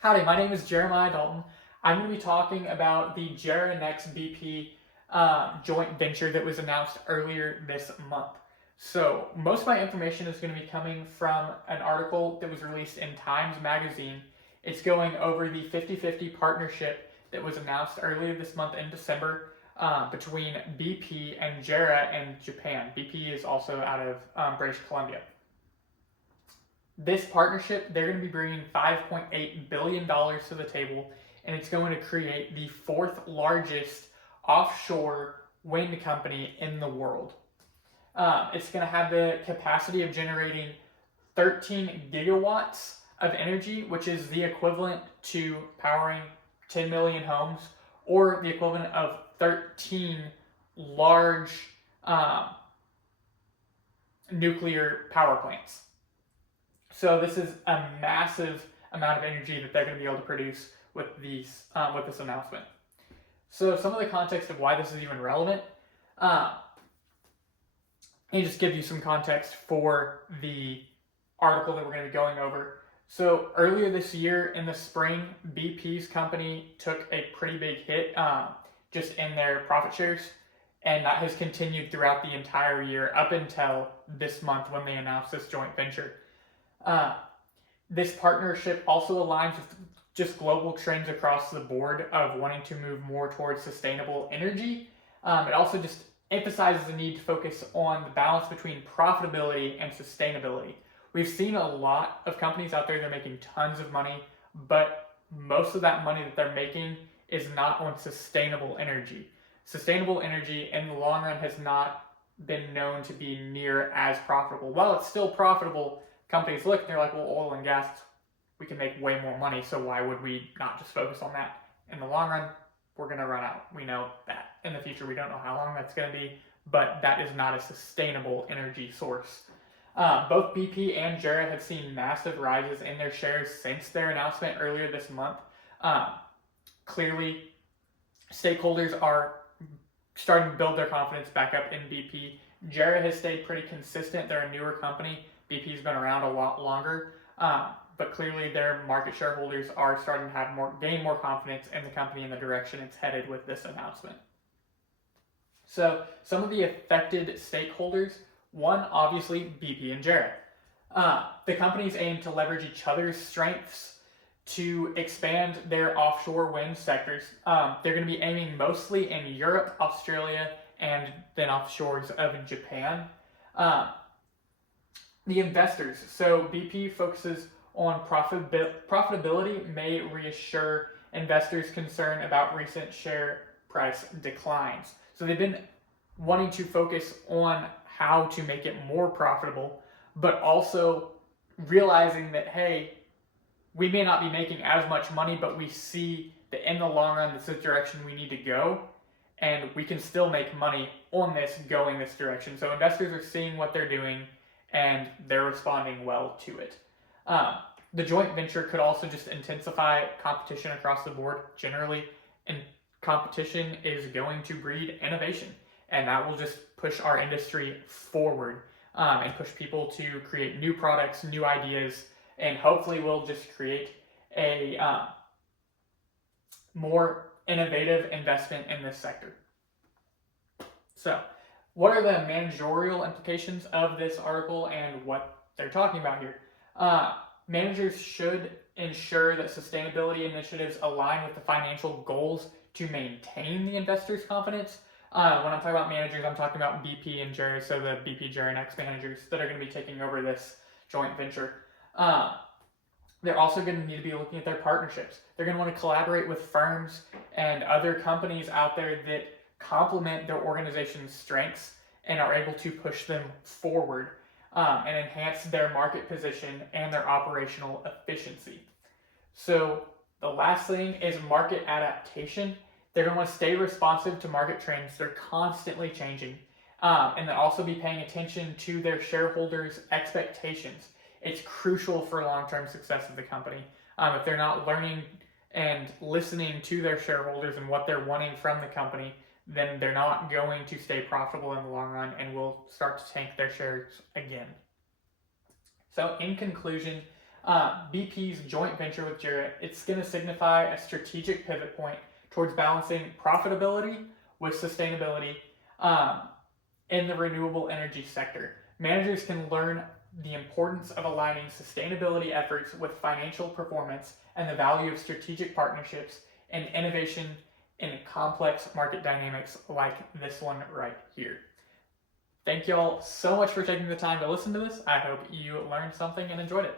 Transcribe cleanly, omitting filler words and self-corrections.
Howdy, my name is Jeremiah Dalton. I'm going to be talking about the Jera Next BP joint venture that was announced earlier this month. So, most of my information is going to be coming from an article that was released in Times Magazine. It's going over the 50-50 partnership that was announced earlier this month in December between BP and Jera in Japan. BP is also out of British Columbia. This partnership, they're going to be bringing $5.8 billion to the table, and it's going to create the fourth largest offshore wind company in the world. It's going to have the capacity of generating 13 gigawatts of energy, which is the equivalent to powering 10 million homes, or the equivalent of 13 large nuclear power plants. So this is a massive amount of energy that they're going to be able to produce with this announcement. So some of the context of why this is even relevant, and just give you some context for the article that we're going to be going over. So earlier this year in the spring, BP's company took a pretty big hit just in their profit shares, and that has continued throughout the entire year up until this month when they announced this joint venture. This partnership also aligns with just global trends across the board of wanting to move more towards sustainable energy. It also just emphasizes the need to focus on the balance between profitability and sustainability. We've seen a lot of companies out there that are making tons of money, but most of that money that they're making is not on sustainable energy. Sustainable energy in the long run has not been known to be near as profitable. While it's still profitable, companies look and they're like, well, oil and gas, we can make way more money, so why would we not just focus on that? In the long run, we're going to run out. We know that. In the future, we don't know how long that's going to be, but that is not a sustainable energy source. Both BP and Jera have seen massive rises in their shares since their announcement earlier this month. Clearly, stakeholders are starting to build their confidence back up in BP. Jera has stayed pretty consistent. They're a newer company. BP's been around a lot longer, but clearly their market shareholders are starting to gain more confidence in the company and the direction it's headed with this announcement. So some of the affected stakeholders, one, obviously BP and Jera. The companies aim to leverage each other's strengths to expand their offshore wind sectors. They're going to be aiming mostly in Europe, Australia, and then offshores of Japan. The investors. So BP focuses on profitability, may reassure investors concerned about recent share price declines. So they've been wanting to focus on how to make it more profitable, but also realizing that, hey, we may not be making as much money, but we see that in the long run, this is the direction we need to go, and we can still make money on this going this direction. So investors are seeing what they're doing, and they're responding well to it. The joint venture could also just intensify competition across the board generally, and competition is going to breed innovation, and that will just push our industry forward and push people to create new products, new ideas, and hopefully we'll just create a more innovative investment in this sector. So, what are the managerial implications of this article and what they're talking about here? Managers should ensure that sustainability initiatives align with the financial goals to maintain the investors' confidence. When I'm talking about managers, I'm talking about BP and Jera, so the BP Jera Next managers that are going to be taking over this joint venture. They're also going to need to be looking at their partnerships. They're going to want to collaborate with firms and other companies out there that complement their organization's strengths and are able to push them forward and enhance their market position and their operational efficiency. So the last thing is market adaptation. They're going to want to stay responsive to market trends. They're constantly changing. And then also be paying attention to their shareholders' expectations. It's crucial for long-term success of the company. If they're not learning and listening to their shareholders and what they're wanting from the company, then they're not going to stay profitable in the long run and will start to tank their shares again. So in conclusion, BP's joint venture with Jera, it's going to signify a strategic pivot point towards balancing profitability with sustainability in the renewable energy sector. Managers can learn the importance of aligning sustainability efforts with financial performance and the value of strategic partnerships and innovation in complex market dynamics like this one right here. Thank you all so much for taking the time to listen to this. I hope you learned something and enjoyed it.